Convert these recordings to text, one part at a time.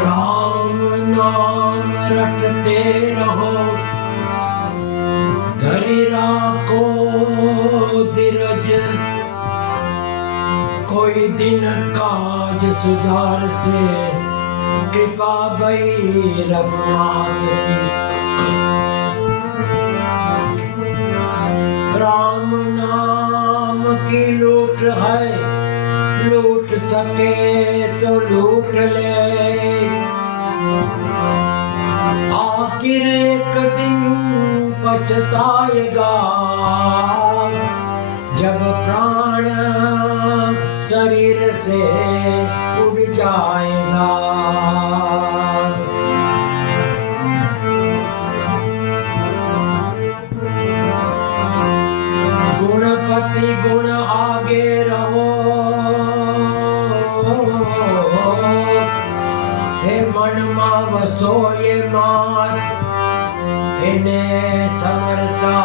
राम नाम रटते रहो, धरि राखो धीरज, कोई दिन काज सुधार से, कृपा भई रघुनाथ की। राम नाम की लूट है, लूट सके तो लूट ले, आखिर एक दिन पछताएगा, जब प्राण शरीर से उड़ जाएगा। गुणपति गुण आगे रहो, हे मन मा वसो ये मात, इन्हें समरता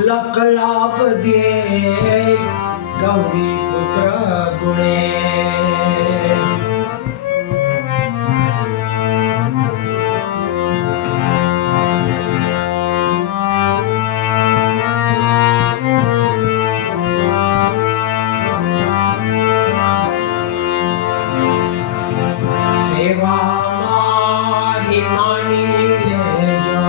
लख लाभ दिए, गौरी पुत्र गुणे। सेवा मारी मानी ले जो,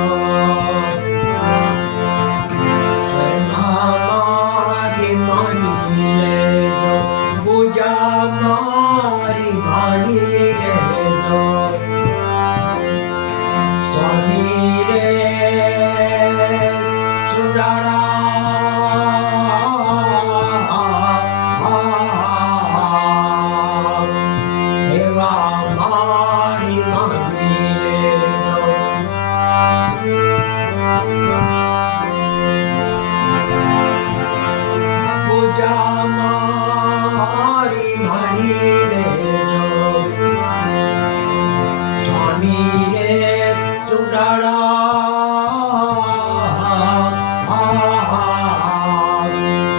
सेवा मारी मानी ले जो, पूजा मारी मानी ले जो, स्वामी रे सुंदरा सेवा मारी मानी ले जो, पूजा मारी मानी ले जो, स्वामी रे सुंदरा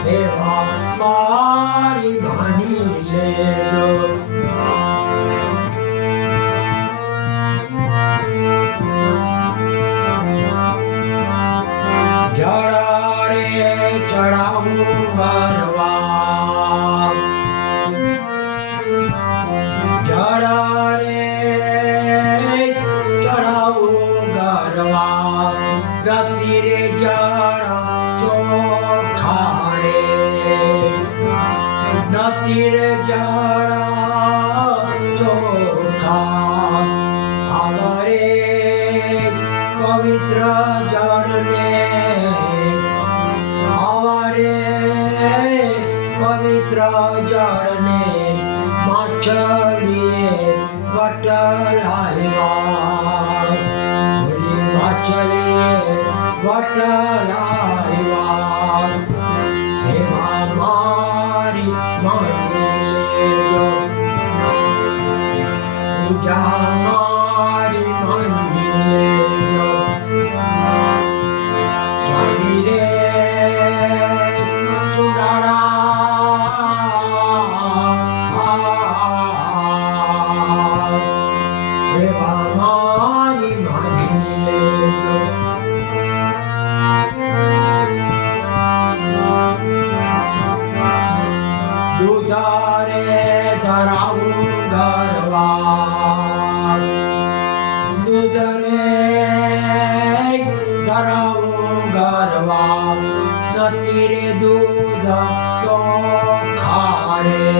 सेवा मारी मानी ले जो। जड़ा रे चढ़ाऊं गरवा, जड़ा रे चढ़ाऊं गरवा, राती रे जड़ा चोखा रे, राती रे जड़ा चोखा, हमारे पवित्र जड़ में, हमारे पवित्र जड़ ने मछलिए वटलाइवा, बोली मछलिए वटलाइवा, सेवा मारी मानी ले जो, पूजा मारी मानी ले जो, स्वामी रे सुंदरा सेवा मारी मानी ले जो। दूधारे धराऊं गरवा, दूध रे धराऊं गरवा, नती रे दूध चोखा रे,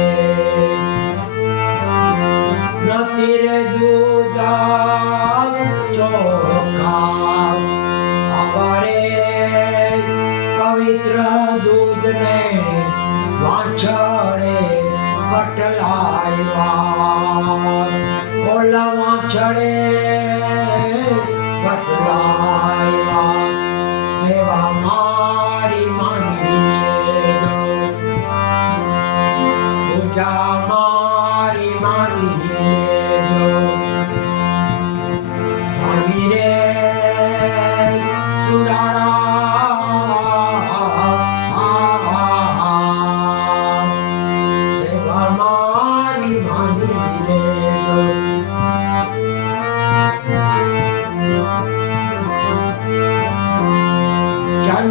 नती रे दूध चोखा, हमारे पवित्र दूध ने वाछड़े वटलाइवा, बोला वाछड़े वटलाइवा, सेवा मारी मानी ले जो, पूजा मारी मानी ले जो, स्वामी रे सुंदरा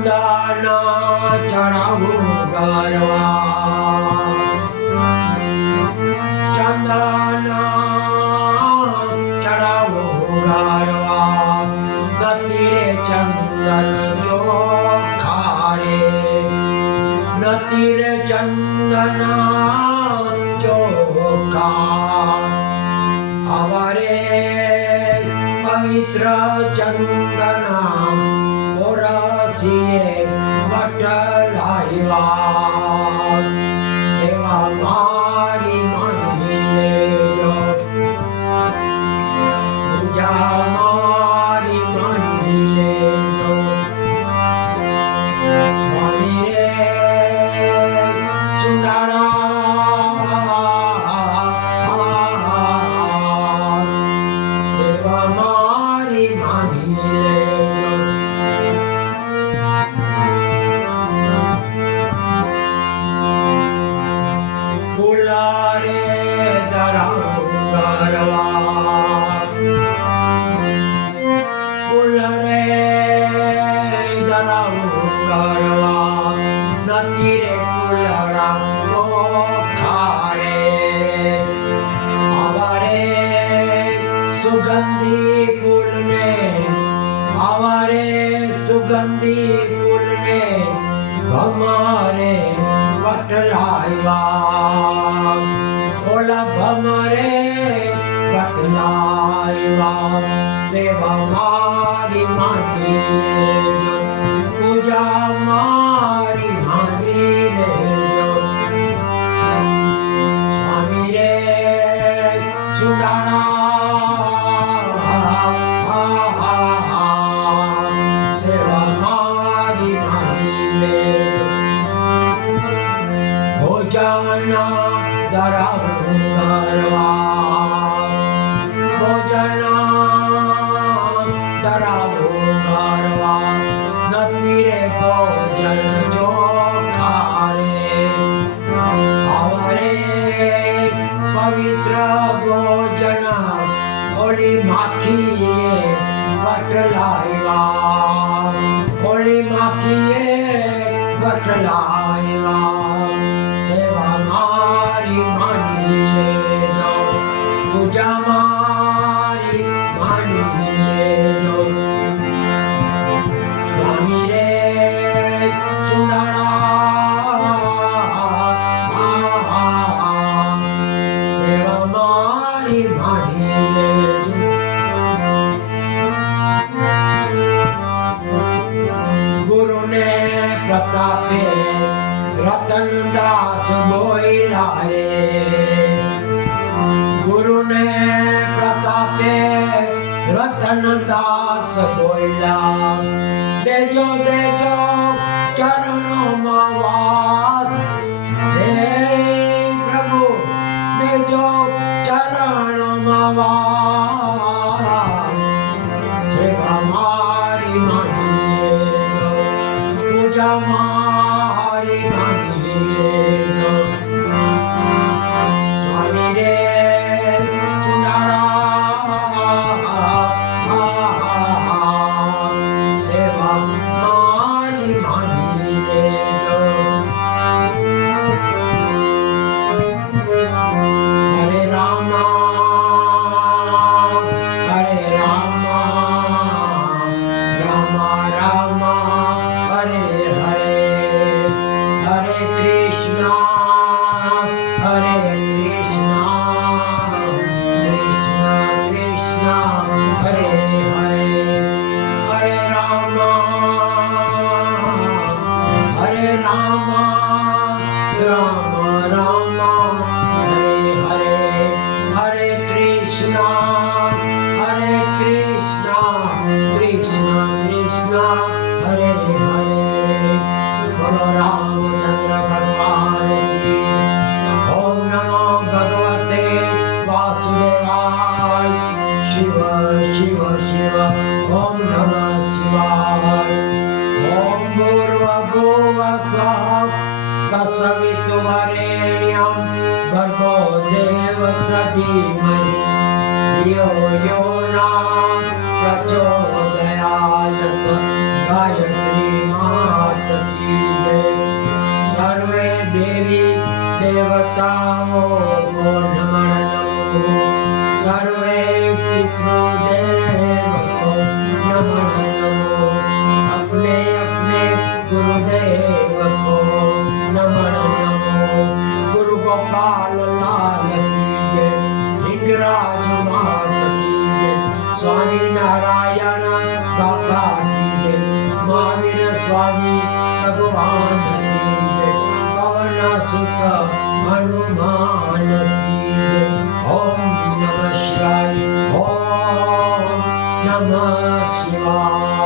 ચંદના ચડાવું ગરવા ચંદના ચડાવું ગરવા નથી રે ચંદન ચોખા રે નથી રે ચંદના ચોખા હવારે પવિત્ર ચંદના પોરસીએ વટલાવ્યા સેવા મારી માની લેજો પૂજા મારી માની લેજો સ્વામી રે સુંદરા સેવા મારી માની લેજો ફૂલા રે ધરાવું ગરવા ફૂલ રે ધરાવું ગરવા નથી રે ફૂલડા ચોખા રે આવારે સુગંધી ફૂલને આવારે સુગંધી ફૂલને ભમરે વટલાવ્યા ઓલા ભમરે વટલાવ્યા સેવા મારી માની લેજો પૂજા મારી માની લેજો સ્વામી રે સુંદરા સેવા મારી માની લેજો ભોજના ધરાવું ગરવા ભોજના ધરાવું ગરવા નથી રે ભોજન ચોખા રે હવારે પવિત્ર ભોજન ઓલી માખીએ વટલાવ્યા ઓલી માખીએ વટલાવ્યા સેવા મારી માની લેજો પૂજા મારી માની લેજો સ્વામી રે સુંદરા સેવા મારી માની લેજો ગુરુને પ્રતાપે રતનદાસ બોલ્યા રે ગુરુને પ્રતાપે રતનદાસ બોલ્યા દેજો દેજો ચરણોમાં વાસ હે પ્રભુ દેજો ચરણોમાં વાસ સેવા મારી માની લેજો પૂજા મારી માની લેજો સ્વામી રે સુંદરા સેવા મારી માની લેજો હરે રામ રામ રામ હરે હરે હરે કૃષ્ણ કૃષ્ણ કૃષ્ણ હરે હરે હરે રામ રામ રામ હરે હરે હરે કૃષ્ણ કૃષ્ણ કૃષ્ણ હરે હરે બોલો રામચંદ્ર ભગવાન કી જય. ઓમ નમો ભગવતે વાસુદેવાય શિવ શિવ શિવ ઓમ નમઃ શિવાય ઓમ ભૂર્ભુવઃ તત્સવિતુર્વરેણ્યં ભર્ગો દેવस्य धीमहि धियो यो न प्रचोदयात् गायत्री मा की जय। सर्वे देवी देवताओं को नमन नमो। सर्वे पितृदेव को नमन नमो। अपने अपने गुरुदेव को नमन नमो। गुरु गोपाल लाल की जय। हिंगराज मात की जय। स्वामी नारायण बाबा की जय। महावीर स्वामी भगवान की जय। पवन सुत हनुमान की जय। ओम नमः शिवाय। ओम नमः शिवाय।